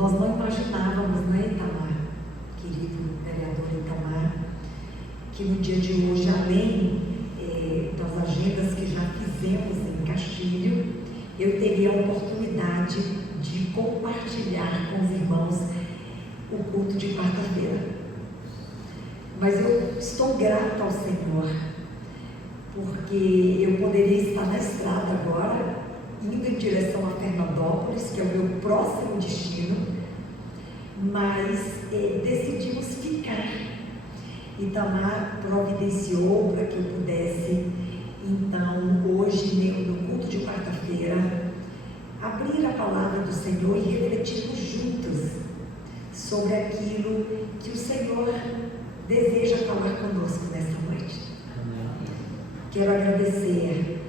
Nós não imaginávamos, né, Itamar, querido vereador Itamar, que no dia de hoje, além das agendas que já fizemos em Castilho, eu teria a oportunidade de compartilhar com os irmãos o culto de quarta-feira. Mas eu estou grata ao Senhor, porque eu poderia estar na estrada agora, indo em direção a Fernandópolis, que é o meu próximo destino, mas decidimos ficar. Itamar providenciou para que eu pudesse, então, hoje, no culto de quarta-feira, abrir a palavra do Senhor e refletirmos juntos sobre aquilo que o Senhor deseja falar conosco nessa noite. Quero agradecer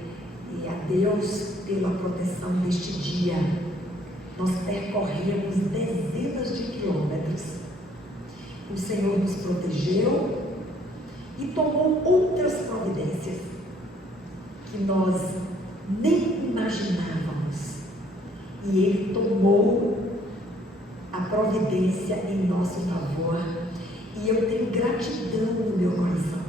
a Deus pela proteção deste dia. Nós percorremos dezenas de quilômetros. O Senhor nos protegeu e tomou outras providências que nós nem imaginávamos. E Ele tomou a providência em nosso favor. E eu tenho gratidão no meu coração.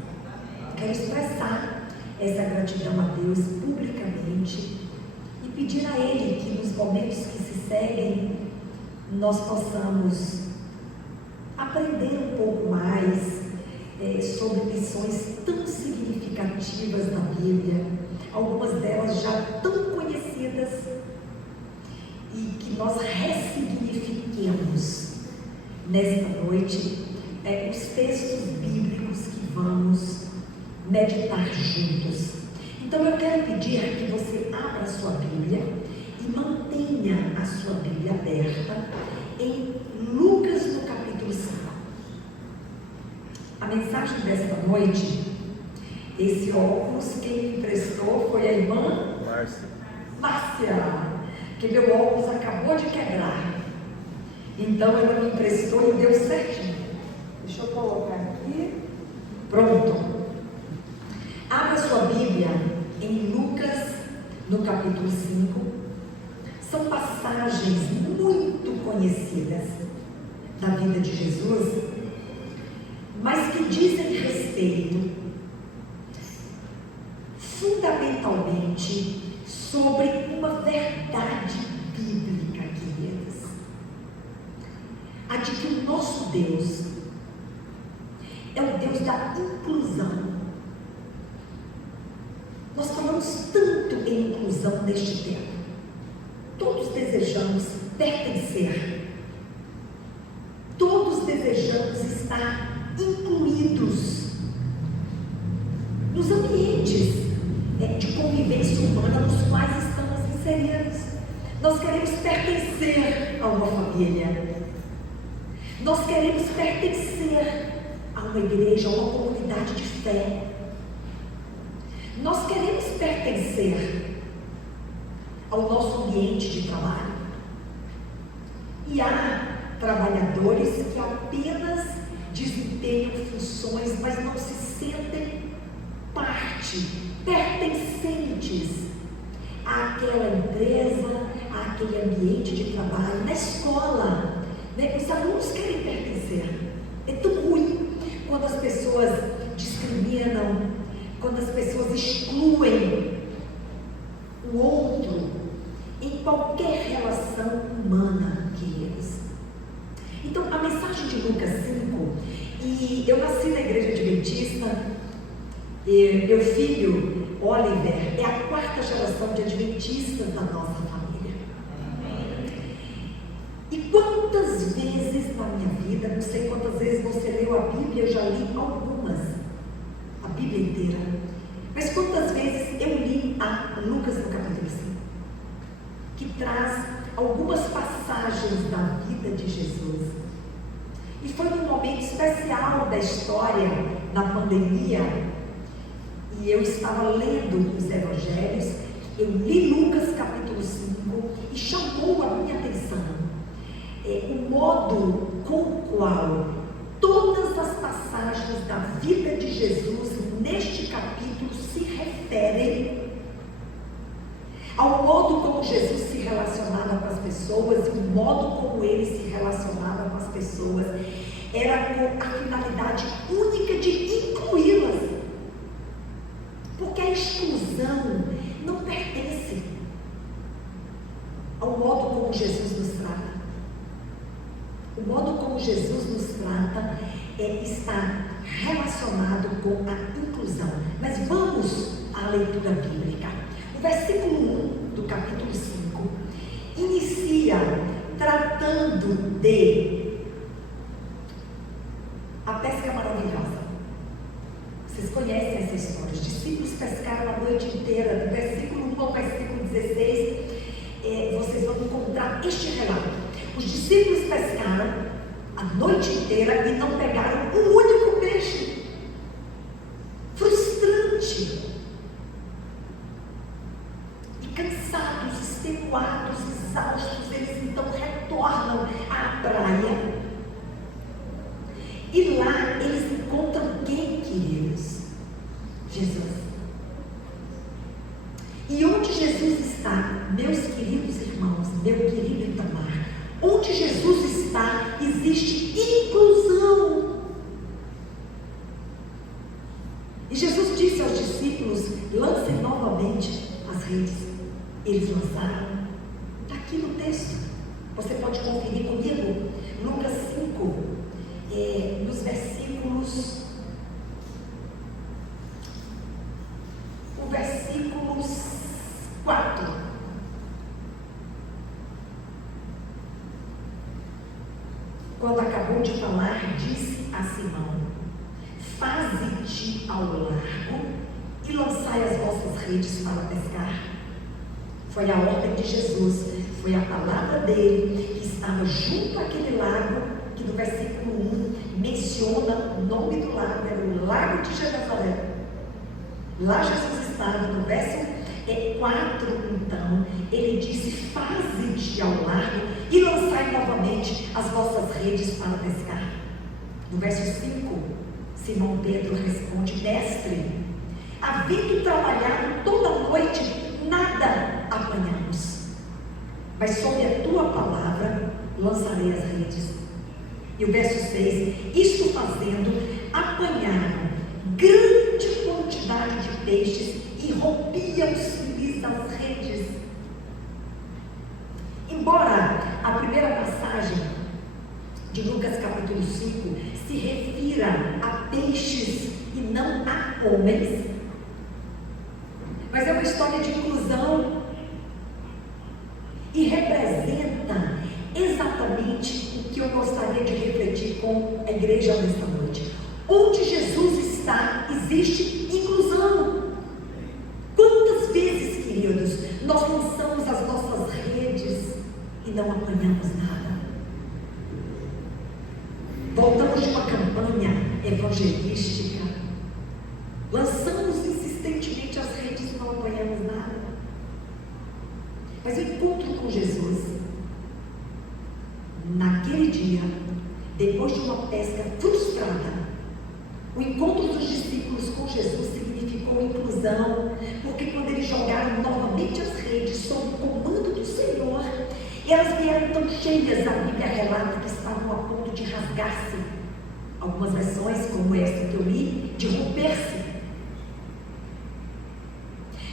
Quero expressar essa gratidão a Deus publicamente e pedir a Ele que nos momentos que se seguem nós possamos aprender um pouco mais sobre lições tão significativas da Bíblia, algumas delas já tão conhecidas, e que nós ressignifiquemos nesta noite os textos bíblicos que vamos meditar juntos. Então eu quero pedir que você abra a sua Bíblia e mantenha a sua Bíblia aberta em Lucas no capítulo 5. A mensagem desta noite, esse óculos quem me emprestou foi a irmã Márcia, que meu óculos acabou de quebrar, então ela me emprestou e deu certinho. Deixa eu colocar aqui. Pronto. Abra sua Bíblia em Lucas, no capítulo 5. São passagens muito conhecidas da vida de Jesus, mas que dizem respeito fundamentalmente sobre uma verdade bíblica, queridos. A de que o nosso Deus é o Deus da inclusão. Nós falamos tanto em inclusão neste tempo. Todos desejamos pertencer. Todos desejamos estar incluídos nos ambientes de convivência humana nos quais estamos inseridos. Nós queremos pertencer a uma família. Nós queremos pertencer a uma igreja, a uma comunidade de fé. Nós queremos pertencer ao nosso ambiente de trabalho. E há trabalhadores que apenas desempenham funções, mas não se sentem parte, pertencentes àquela empresa, àquele ambiente de trabalho, na escola. Os alunos querem pertencer. É tão ruim quando as pessoas discriminam, quando as pessoas excluem o outro em qualquer relação humana, queridos. Então, a mensagem de Lucas 5, e eu nasci na igreja adventista, e meu filho, Oliver, é a 4ª geração de adventistas da nossa família. E quantas vezes na minha vida, não sei quantas vezes você leu a Bíblia, eu já li algumas, a Bíblia inteira, mas quantas vezes eu li a Lucas no capítulo 5, que traz algumas passagens da vida de Jesus. E foi num momento especial da história, na pandemia, e eu estava lendo os evangelhos, eu li Lucas capítulo 5 e chamou a minha atenção o modo com o qual todas as passagens da vida de Jesus neste capítulo se referem ao modo como Jesus se relacionava com as pessoas e o modo como ele se relacionava com as pessoas era com a finalidade única de incluí-las. Porque a exclusão não pertence ao modo como Jesus nos trata. O modo como Jesus nos trata está relacionado com a inclusão. Mas vamos à leitura bíblica. O versículo 1 do capítulo 5 inicia tratando de a pesca maravilhosa. Vocês conhecem essa história. Os discípulos pescaram a noite inteira, do versículo 1 ao versículo 16, vocês vão encontrar este relato. Os discípulos pescaram a noite inteira e não pegaram um único peixe. Frustrante. E cansados, extenuados, exaustos, eles então retornam à praia. E lá eles encontram quem, queridos? Jesus. E onde Jesus está, meus queridos irmãos, meu querido Itamar, onde Jesus está, existe inclusão. E Jesus disse aos discípulos: lancem novamente as redes. Eles lançaram. Está aqui no texto. Você pode conferir comigo. Lucas 5, nos versículos. O versículo 4. Quando acabou de falar, disse a Simão: faze-te ao largo e lançai as vossas redes para pescar. Foi a ordem de Jesus, foi a palavra dele, que estava junto àquele lago, que no versículo 1 menciona o nome do lago, era o Lago de Genezaré. Lá Jesus estava, no verso 4, então, ele disse: faze-te ao largo e lançai novamente as vossas redes para pescar. No verso 5, Simão Pedro responde: mestre, havendo trabalhado toda a noite, nada apanhamos, mas sob a tua palavra lançarei as redes. E o verso 6, isto fazendo, apanharam grande quantidade de peixes e rompiam-se-lhes as redes. Embora a primeira passagem de Lucas capítulo 5 se refira a peixes e não a homens, mas é uma história de inclusão e representa exatamente o que eu gostaria de refletir com a igreja nesta noite. Onde Jesus está, existe inclusão. Quantas vezes, queridos, nós lançamos as nossas redes e não apanhamos nada? Voltamos de uma campanha evangelística, lançamos insistentemente as redes e não apanhamos nada. Mas o encontro com Jesus, naquele dia, depois de uma pesca frustrada, o encontro dos discípulos com Jesus significou inclusão, porque quando eles jogaram novamente as redes sob o comando do Senhor, elas vieram tão cheias, a Bíblia relata que estavam a ponto de rasgar-se. Algumas versões, como esta que eu li, de romper-se.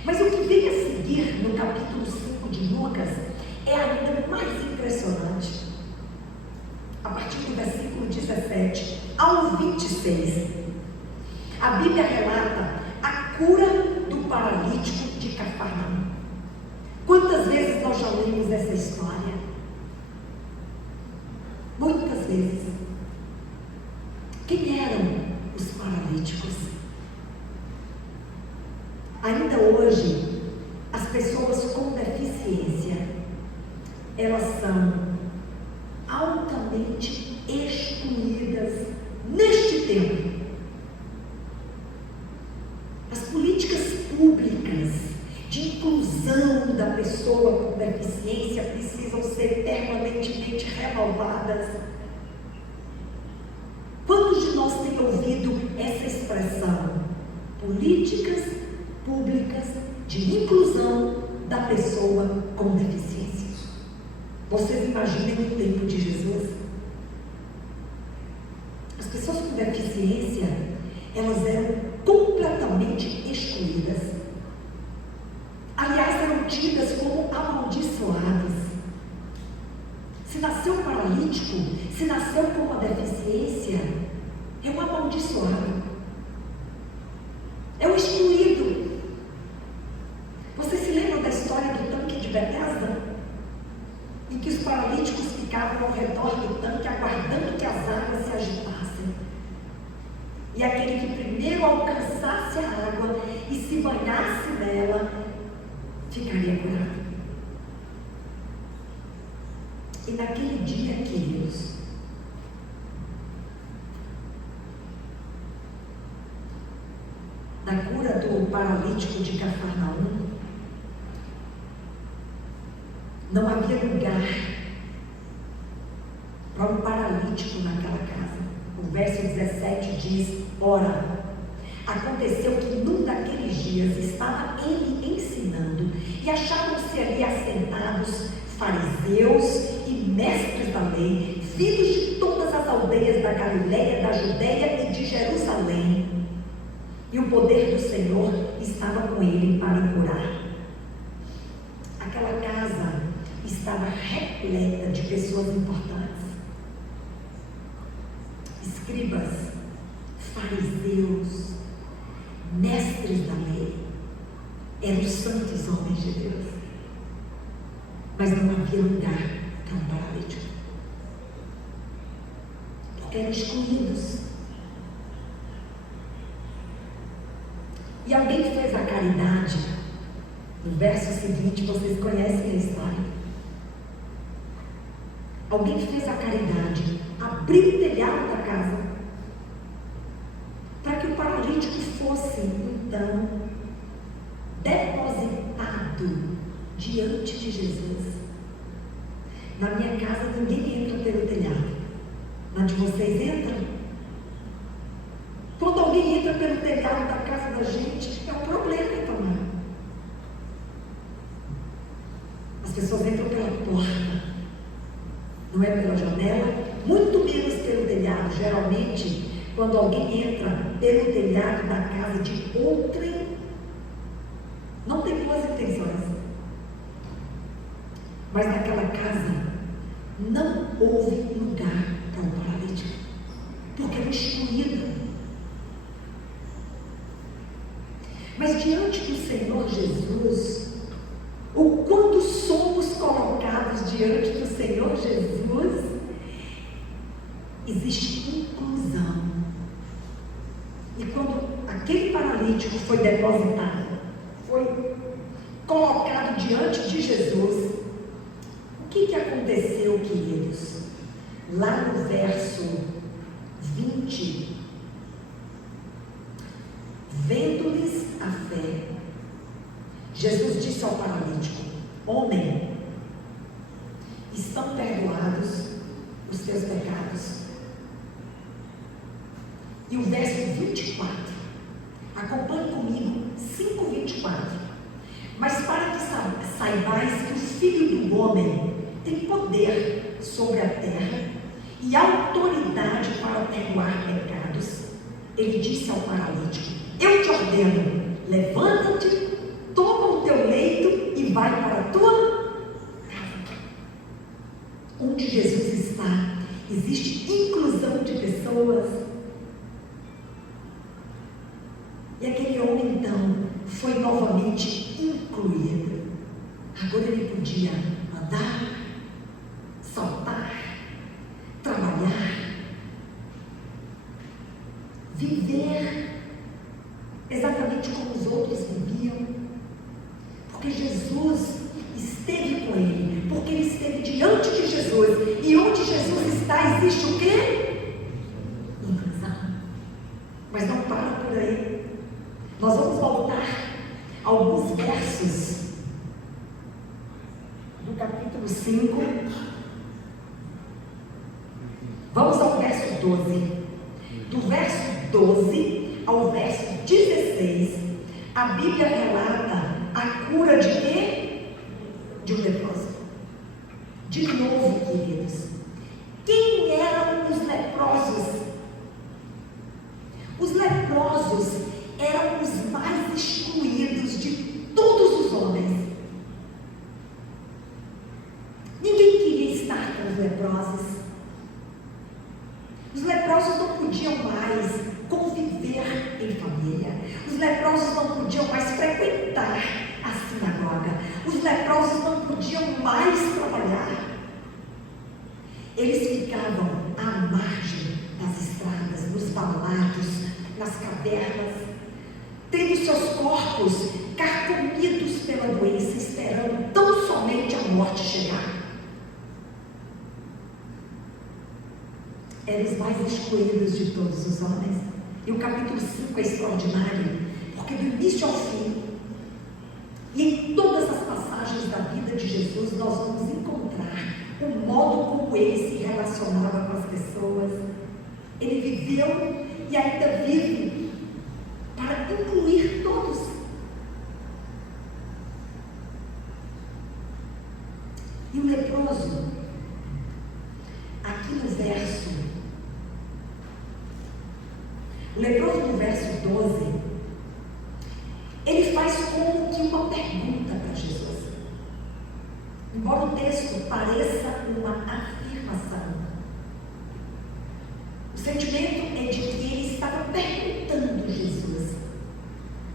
Mas o que vem a seguir no capítulo 5 de Lucas é ainda mais impressionante. A partir do versículo 17 ao 26, a Bíblia relata a cura do paralítico de Cafarnaum. Quantas vezes nós já lemos essa história? Muitas vezes. Quem eram os paralíticos? Ainda hoje, as pessoas com deficiência, elas são altamente excluídas neste tempo. As políticas públicas de inclusão da pessoa com deficiência precisam ser permanentemente renovadas. Quantos de nós têm ouvido essa expressão? Políticas públicas de inclusão da pessoa com deficiência. Vocês imaginem o tempo de Jesus? As pessoas com deficiência, elas eram completamente excluídas. Aliás, eram tidas como amaldiçoadas. Se nasceu paralítico, se nasceu com uma deficiência, é um amaldiçoado. É um excluído. Vocês se lembram da história do tanque de Betesda? Em que os paralíticos ficavam ao redor do tanque, aguardando que as águas se agitassem. E aquele que primeiro alcançasse a água e se banhasse nela, ficaria curado. E naquele dia, queridos, na cura do paralítico de Cafarnaum, não havia lugar para um paralítico naquela casa. O verso 17 diz: ora, aconteceu que num daqueles dias estava ele ensinando, e achavam-se ali assentados fariseus e mestres da lei, vindos de todas as aldeias da Galileia, da Judeia e de Jerusalém. E o poder do Senhor estava com ele para curar. Aquela casa estava repleta de pessoas importantes. Escribas, fariseus, mestres da lei, eram os santos homens de Deus. Mas não havia lugar para um paralítico, porque eram excluídos. E alguém fez a caridade. No verso seguinte, vocês conhecem a história. Alguém fez a caridade, abriu o telhado da casa, para que o paralítico fosse, então, depositado diante de Jesus. Na minha casa ninguém entra pelo telhado. Na de vocês entra? Quando alguém entra pelo telhado da casa da gente, é um problema, então. As pessoas entram pela porta, não é pela janela, muito menos pelo telhado. Geralmente, quando alguém entra pelo telhado da casa de outrem, não tem boas intenções. Mas naquela casa não houve lugar para um paralítico, porque era excluído. Mas diante do Senhor Jesus, o quanto somos colocados diante do Senhor Jesus, existe inclusão. E quando aquele paralítico foi depositado, foi colocado diante de Jesus, o que aconteceu, queridos? Lá no verso 20, vendo-lhes a fé, Jesus disse ao paralítico: homem, estão perdoados os teus pecados. E o verso 24, acompanhe comigo, 5:24. Mas para que saibais que o Filho do Homem tem poder sobre a terra e autoridade para perdoar pecados, ele disse ao paralítico: eu te ordeno, levanta-te, toma o teu leito e vai para a tua casa. Onde Jesus está, existe inclusão de pessoas. E aquele homem então foi novamente incluído. Agora ele podia andar, saltar, trabalhar, viver exatamente como os outros viviam, porque Jesus esteve com ele, porque ele esteve diante de Jesus. E onde Jesus está, existe o quê? Inclusão. Mas não para por aí. Nós vamos voltar a alguns versos do capítulo 5. Vamos ao verso 12. Do verso 12 ao verso 16, a Bíblia relata a cura de quê? De um leproso. De novo. Os leprosos não podiam mais conviver em família. Os leprosos não podiam mais frequentar a sinagoga. Os leprosos não podiam mais trabalhar. Eles ficavam à margem das estradas, nos valados, nas cavernas, tendo seus corpos carcomidos pela doença, esperando tão somente a morte chegar. Eram os mais excluídos de todos os homens. E o capítulo 5 é extraordinário, porque do início ao fim, e em todas as passagens da vida de Jesus, nós vamos encontrar o modo como ele se relacionava com as pessoas. Ele viveu e ainda vive para incluir todos. E o leproso, aqui no verso, o leproso no verso 12, ele faz como que uma pergunta para Jesus. Embora o texto pareça uma afirmação, o sentimento é de que ele estava perguntando Jesus.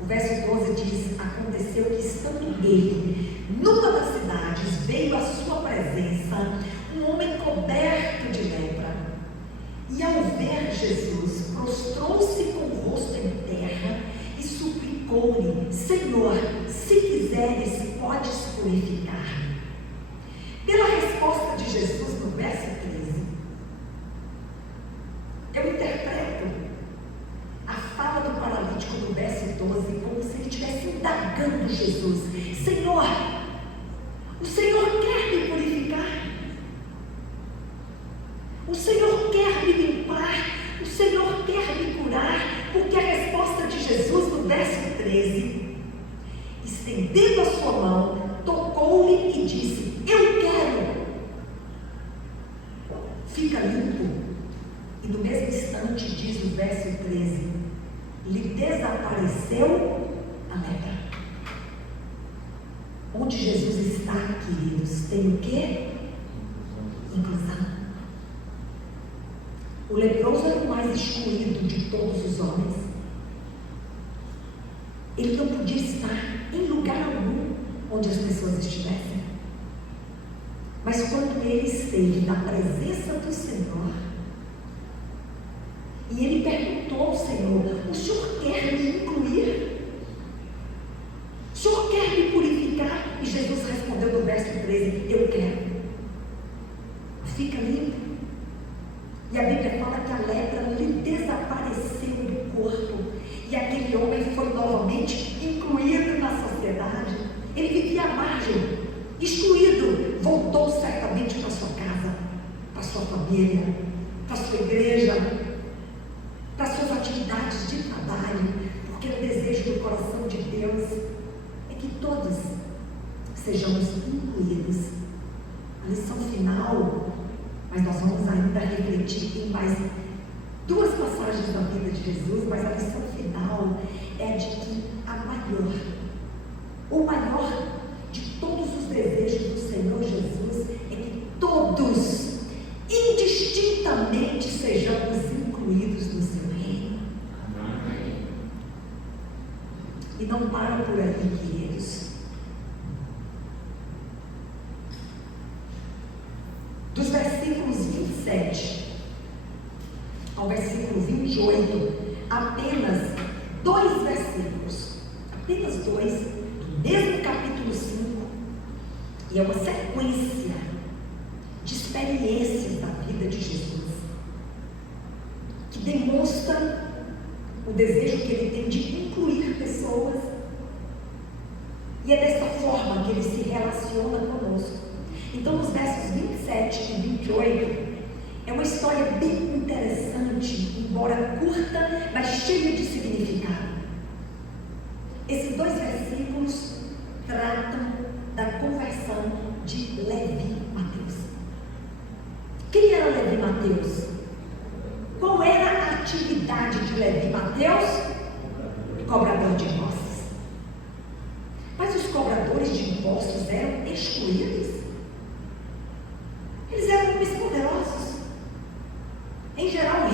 O verso 12 diz: aconteceu que, estando ele numa das cidades, veio à sua presença um homem coberto de lepra. E ao ver Jesus, prostrou-se com o rosto em terra e suplicou-lhe: Senhor, se quiseres, podes purificar-me. Pela resposta de Jesus no verso 13, eu interpreto a fala do paralítico no verso 12 como se ele estivesse indagando Jesus: Senhor, o Senhor quer me purificar? O Senhor quer me limpar? O Senhor quer me curar? Porque a resposta de Jesus no verso 13, estendendo a sua mão, tocou-lhe e disse: eu quero. Fica limpo. E no mesmo instante, diz o verso 13, lhe desapareceu a lepra. Onde Jesus está, queridos, tem o quê? Inclusão. O leproso era o mais excluído de todos os homens. Ele não podia estar em lugar algum onde as pessoas estivessem. Mas quando ele esteve na presença do Senhor, e ele perguntou ao Senhor: o Senhor quer me incluir? O Senhor quer me purificar? E Jesus respondeu no verso 13: eu quero. Fica limpo. E a Bíblia fala que a lepra lhe desapareceu do corpo. E aquele homem foi novamente incluído na sociedade. Ele vivia à margem, excluído. Voltou certamente para sua casa, para sua família, para sua igreja, para suas atividades de trabalho. Porque o desejo do coração de Deus é que todos sejamos incluídos. A lição final, mas nós vamos ainda refletir em mais duas passagens da vida de Jesus, mas a lição final é de que o maior de todos os desejos do Senhor Jesus é que todos, indistintamente, sejamos incluídos no seu reino. Amém. E não para por aí, queridos. Dos versículos 27 ao versículo 28, apenas 2 versículos, apenas 2, do mesmo capítulo 5, e é uma sequência de experiências da vida de Jesus, que demonstra o desejo que ele tem de incluir pessoas, e é dessa forma que ele se relaciona conosco. Então, nos versos 27 e 28, é uma história bem interessante, embora curta, mas cheia de significado. Esses 2 versículos tratam da conversão de Levi e Mateus. Quem era Levi e Mateus? Qual era a atividade de Levi e Mateus? Cobrador de impostos. Mas os cobradores de impostos eram excluídos. Eles eram homens poderosos. Em geral,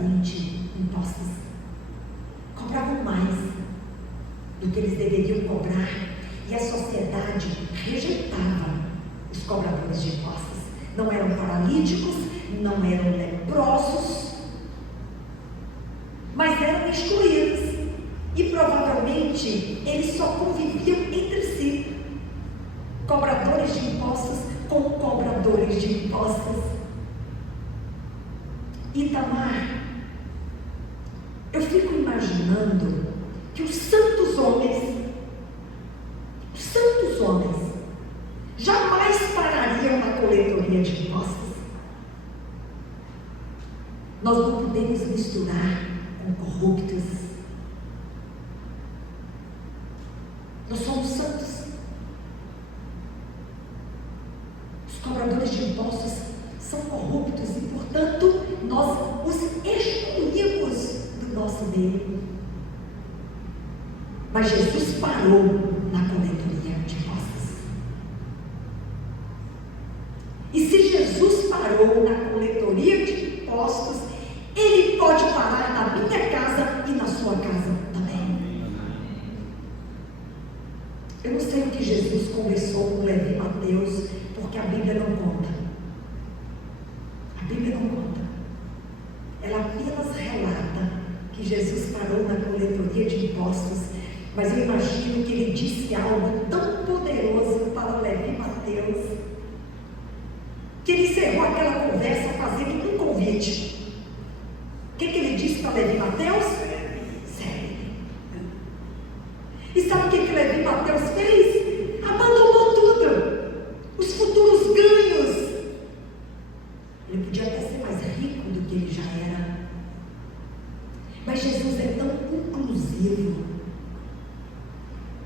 absurdamente impostos. Cobravam mais do que eles deveriam cobrar, e a sociedade rejeitava os cobradores de impostos. Não eram paralíticos, não eram leprosos, mas eram excluídos, e provavelmente eles só conviviam entre si, cobradores de impostos com cobradores de impostos. Itamar, eu fico imaginando que os santos homens jamais parariam na coletoria de impostos. Nós não podemos misturar com corruptos. Nós somos santos. Os cobradores de impostos são corruptos e, portanto, nós os excluímos do nosso meio. Mas Jesus parou na coletoria de impostos. E se Jesus parou na coletoria de impostos, Ele pode parar na minha casa e na sua casa também. Eu não sei o que Jesus conversou com Levi e Mateus, porque a Bíblia não conta. A Bíblia não conta. Ela apenas relata que Jesus parou na coletoria de impostos, mas eu imagino que ele disse algo tão poderoso para Levi e Mateus, que ele encerrou aquela conversa fazendo um convite. O que ele disse para Levi e Mateus? Segue. E sabe o que Levi e Mateus fez? Abandonou tudo, os futuros ganhos. Ele podia até ser mais rico do que ele já era, mas Jesus é tão inclusivo.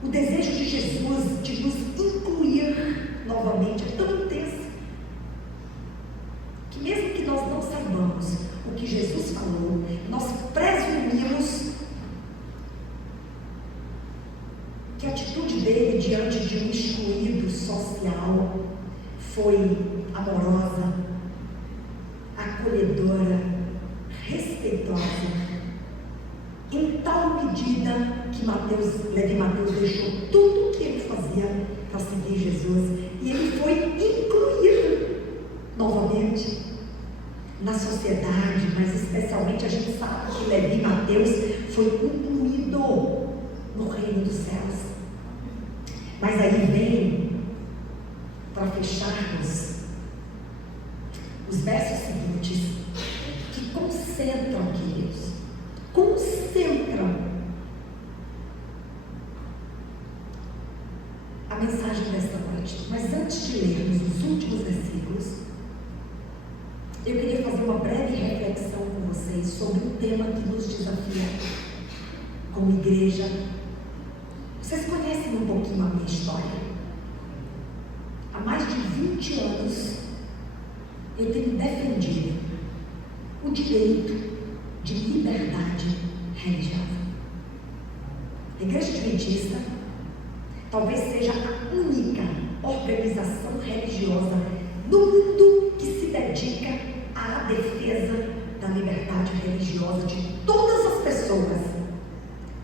O desejo de Jesus de nos incluir novamente é tão intenso, que mesmo que nós não saibamos o que Jesus falou, nós presumimos que a atitude dele diante de um excluído social foi amorosa, acolhedora, respeitosa, em tal medida que Levi e Mateus deixou tudo o que ele fazia para seguir Jesus, e ele foi incluído novamente na sociedade, mas especialmente a gente sabe que Levi e Mateus foi incluído no reino dos céus. Mas aí vem, para fecharmos, os versos seguintes, que concentram, queridos, a mensagem desta noite. Mas antes de lermos os últimos versículos, eu queria fazer uma breve reflexão com vocês sobre um tema que nos desafia como igreja. Vocês conhecem um pouquinho a minha história. Há mais de 20 anos eu tenho defendido o direito de liberdade religiosa. A Igreja Adventista talvez seja a única organização religiosa no mundo que se dedica à defesa da liberdade religiosa de todas as pessoas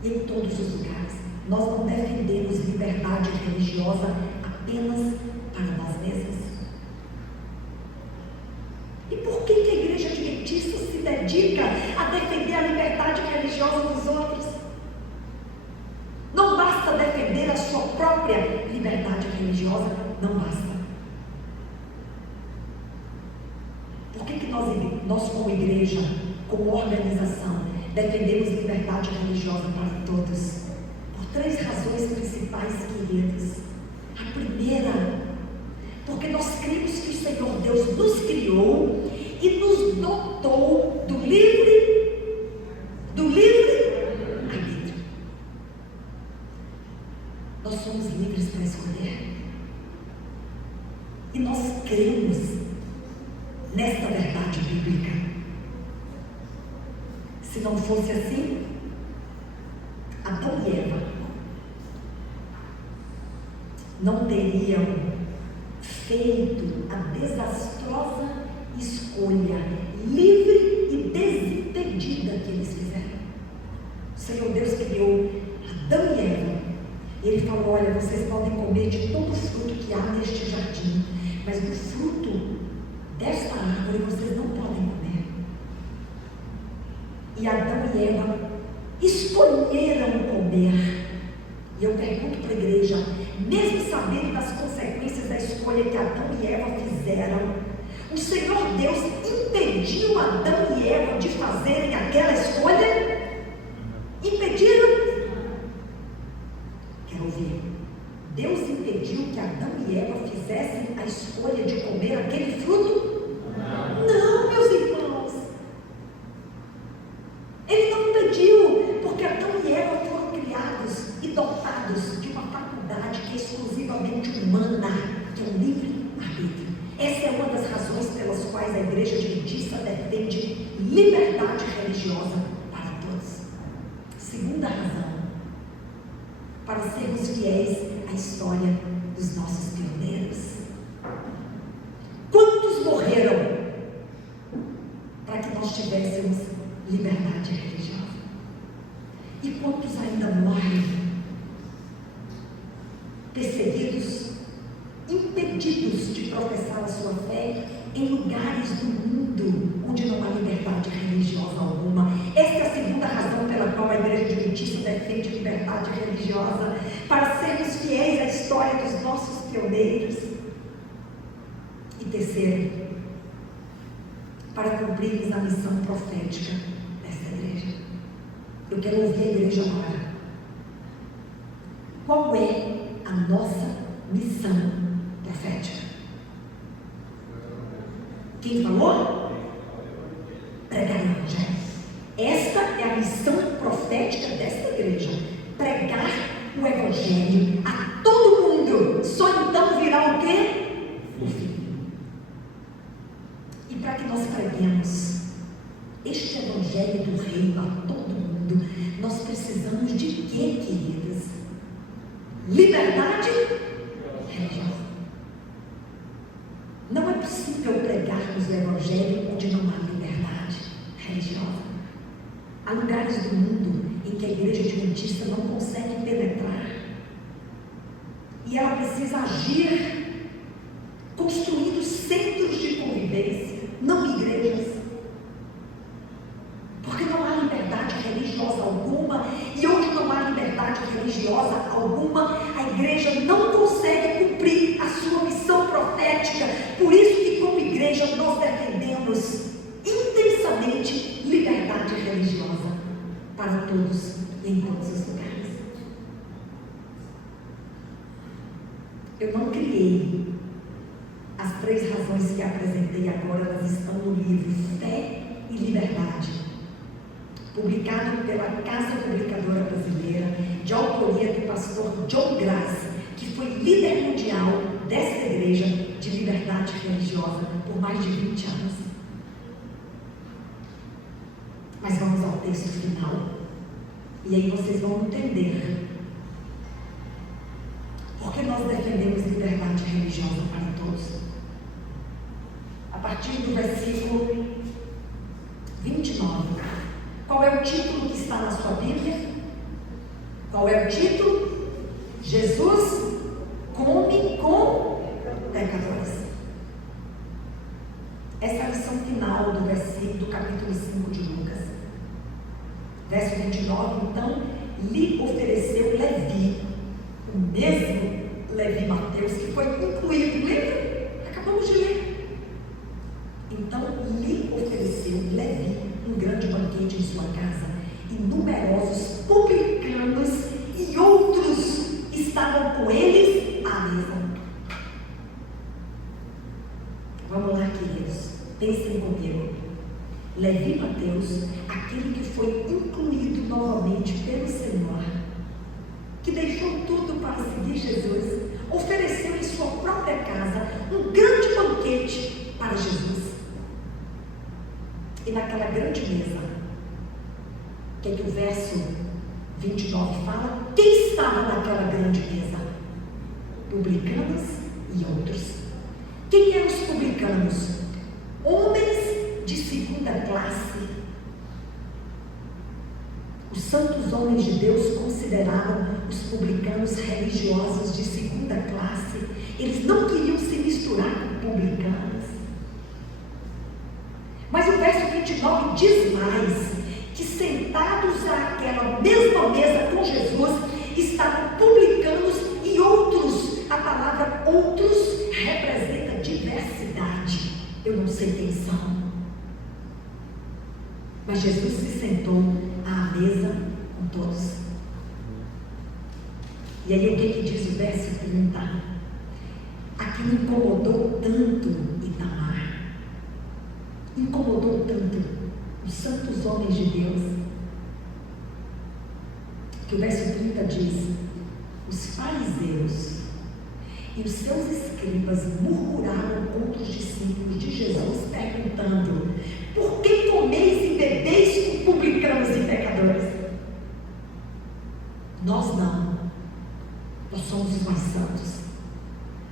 e em todos os lugares. Nós não defendemos liberdade religiosa apenas para nós mesmos. E por que a Igreja Adventista se dedica a defender a liberdade religiosa dos outros? Não basta defender a sua própria liberdade religiosa, não basta. Por que nós como igreja, como organização, defendemos liberdade religiosa para todos? Por 3 razões principais, queridos. A primeira, porque nós cremos que o Senhor Deus nos criou e nos dotou do livre arbítrio. Nós somos livres para escolher. E nós cremos nesta verdade bíblica. Se não fosse assim, Adão e Eva não teriam feito a desastrosa escolha livre e desimpedida que eles fizeram. O Senhor Deus criou Adão e Eva. Ele falou: olha, vocês podem comer de todo o fruto que há neste jardim, mas do fruto desta árvore vocês não podem comer. E Adão e Eva escolheram comer. E eu pergunto para a igreja, mesmo sabendo das consequências da escolha que Adão e Eva fizeram, o Senhor Deus impediu Adão e Eva de fazerem aquela escolha? Impediram? Quero ouvir. Deus impediu que Adão e Eva fizessem a escolha de comer aquele fruto? Não, meus irmãos. Ele não impediu, porque Adão e Eva foram criados e dotados de uma faculdade que é exclusivamente humana, que é o livre-arbítrio. Essa é uma das razões pelas quais a Igreja Adventista defende liberdade religiosa para todos. Segunda razão, para sermos fiéis à história dos nossos pioneiros. Quantos morreram para que nós tivéssemos liberdade religiosa? E quantos ainda morrem perseguidos, impedidos de professar a sua fé em lugares do mundo onde não há liberdade religiosa alguma? Esta é a segunda razão pela qual a Igreja Adventista defende liberdade religiosa, para sermos fiéis à história dos nossos pioneiros. E terceiro, para cumprirmos a missão profética desta igreja. Eu quero ouvir a igreja agora. Qual é a nossa missão profética? Quem falou? Pregar o Evangelho. Esta é a missão profética desta igreja: pregar o Evangelho a todo mundo. Só então virá o quê? O fim. E para que nós preguemos este Evangelho do Reino a todo mundo, nós precisamos de quê, queridas? Liberdade religiosa. Não é possível pregarmos o Evangelho onde não há liberdade religiosa. Há lugares do mundo em que a Igreja Adventista não consegue penetrar. E ela precisa agir construindo centros de convivência, não igrejas. Porque não há liberdade religiosa alguma, e onde não há liberdade religiosa alguma, a igreja não consegue cumprir a sua missão profética. Por isso que, como igreja, nós defendemos intensamente liberdade religiosa para todos e em todos os lugares. Eu não criei as 3 razões que apresentei agora, elas estão no livro Fé e Liberdade, publicado pela Casa Publicadora Brasileira, de autoria do pastor John Grace, que foi líder mundial desta igreja de liberdade religiosa por mais de 20 anos. Mas vamos ao texto final, e aí vocês vão entender por que nós defendemos liberdade religiosa para todos. A partir do versículo 29. Qual é o título que está na sua Bíblia? Qual é o título? Jesus come com pecadores. Essa é a lição final do versículo do capítulo 5 de Lucas. Verso 29, então, lhe ofereceu Levi, o mesmo Levi Mateus, que foi incluído, lembra? Acabamos de ler. Então, lhe ofereceu Levi um grande banquete em sua casa, e numerosos publicanos e outros estavam com eles à mesa. Vamos lá, queridos, pensem comigo. Levi Mateus, aquele que foi incluído novamente pelo Senhor, que deixou tudo para seguir Jesus, ofereceu em sua própria casa um grande banquete para Jesus. E naquela grande mesa, que é que o verso 29 fala? Quem estava naquela grande mesa? Publicanos e outros. Quem eram os publicanos? Homens de segunda classe, Os santos homens de Deus consideravam os publicanos religiosos de segunda classe. Eles não queriam se misturar com publicanos. Mas o verso 29 diz mais, que sentados àquela mesma mesa com Jesus, estavam publicanos e outros. A palavra outros representa diversidade. Eu não sei quem são. Mas Jesus se sentou à mesa com todos. E aí o que diz o verso 30? Aquilo incomodou tanto Itamar, incomodou tanto os santos homens de Deus, que o verso 30 diz: os fariseus e os seus escribas murmuraram contra os discípulos de Jesus, perguntando: por que comeis e bebeis com publicanos e pecadores? Nós não. Nós somos os mais santos.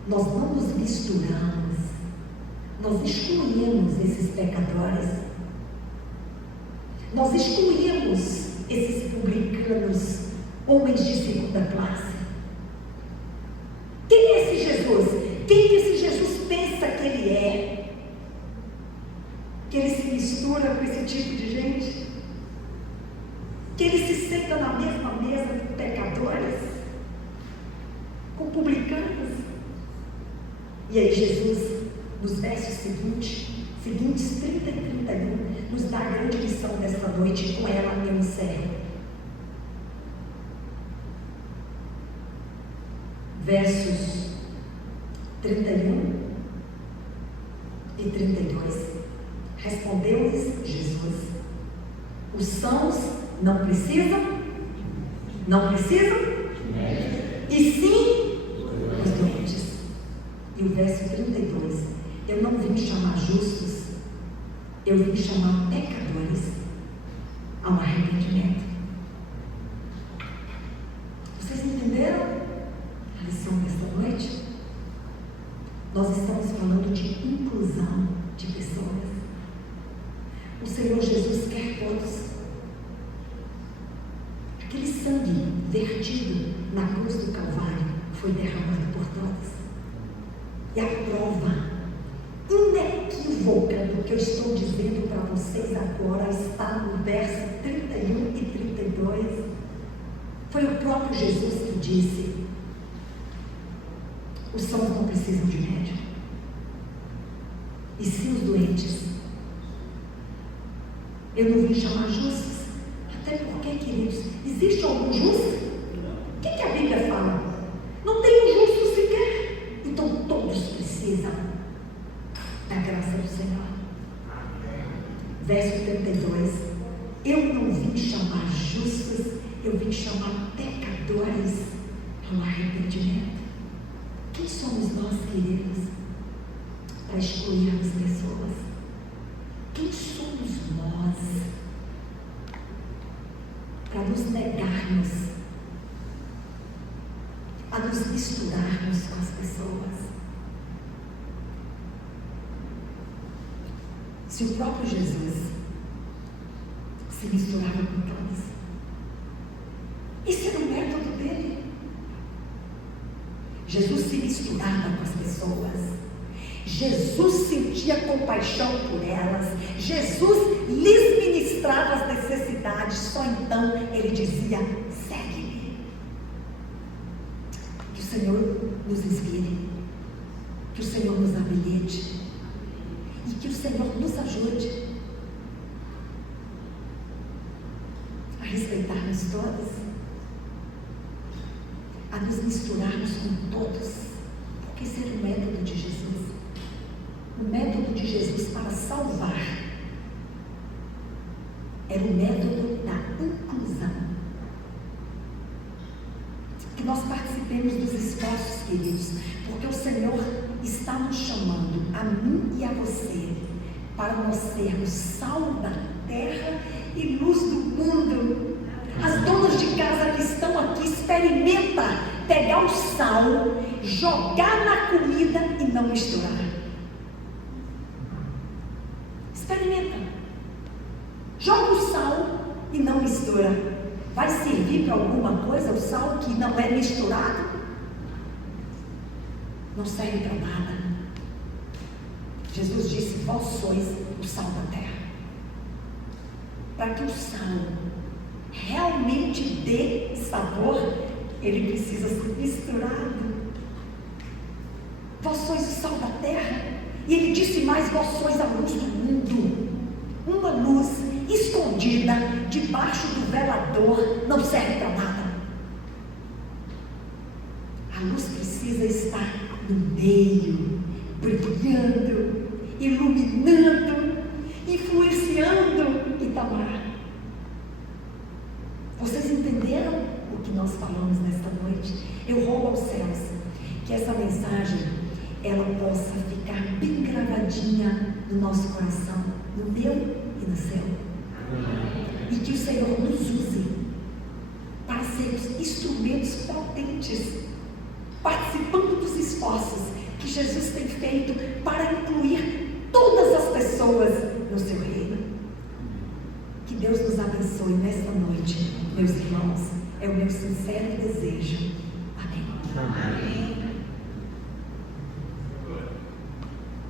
Nós não nos misturamos. Nós excluímos esses pecadores. Nós excluímos esses publicanos, homens de segunda classe. Quem é esse Jesus? Quem que esse Jesus pensa que ele é? Que ele se mistura com esse tipo de gente? Que ele se senta na mesma mesa com pecadores? Com publicanos? E aí Jesus, nos versos seguintes 30 e 31, nos dá a grande lição desta noite, e com ela eu encerro. Versos 31 e 32. Respondeu-lhes Jesus: os sãos não precisam? Não precisam? E sim os doentes. E o verso 32: eu não vim chamar justos, eu vim chamar pecadores ao arrependimento. Vocês entenderam a lição desta noite? Nós estamos falando de inclusão de pessoas. O Senhor Jesus quer todos. Aquele sangue vertido na cruz do Calvário foi derramado por todos. E a prova inequívoca do que eu estou dizendo para vocês agora está no verso 31 e 32. Foi o próprio Jesus que disse: os sãos não precisam de médico, e sim os doentes. Eu não vim chamar justos, até porque, queridos, existe algum justo? O que a Bíblia fala? Não tem um justo sequer. Então todos precisam da graça do Senhor. Verso 32: eu não vim chamar justos, eu vim chamar pecadores ao arrependimento. Quem somos nós, queridos, para excluirmos pessoas? Quem somos nós para nos negarmos a nos misturarmos com as pessoas? Se o próprio Jesus se misturava com todos, esse era o método dele. Jesus se misturava com as pessoas. Jesus sentia compaixão por elas. Jesus lhes ministrava as necessidades. Só então ele dizia: segue-me. Que o Senhor nos inspire, que o Senhor nos habilite e que o Senhor nos ajude a respeitarmos todos, a nos misturarmos com todos, porque esse era o método de Jesus. O método de Jesus para salvar era o método da inclusão. Que nós participemos dos esforços, queridos, porque o Senhor está nos chamando, a mim e a você, para nós sermos sal da terra e luz do mundo. As donas de casa que estão aqui, experimenta pegar o sal, jogar na comida e não misturar. Experimenta. Joga o sal e não mistura. Vai servir para alguma coisa o sal que não é misturado? Não serve para nada. Jesus disse: vós sois o sal da terra. Para que o sal realmente dê sabor, ele precisa ser misturado. Vós sois o sal da terra. E ele disse mais: vós sois a luz do mundo. Uma luz escondida debaixo do velador não serve para nada. A luz precisa estar no meio, brilhando, iluminando, influenciando Itamar. Vocês entenderam o que nós falamos nesta noite? Eu rogo aos céus que essa mensagem ela possa ficar bem gravadinha no nosso coração, no meu e no seu. E que o Senhor nos use para sermos instrumentos potentes, participando dos esforços que Jesus tem feito para incluir todas as pessoas no seu reino. Que Deus nos abençoe nesta noite, meus irmãos. É o meu sincero desejo. Amém. Amém.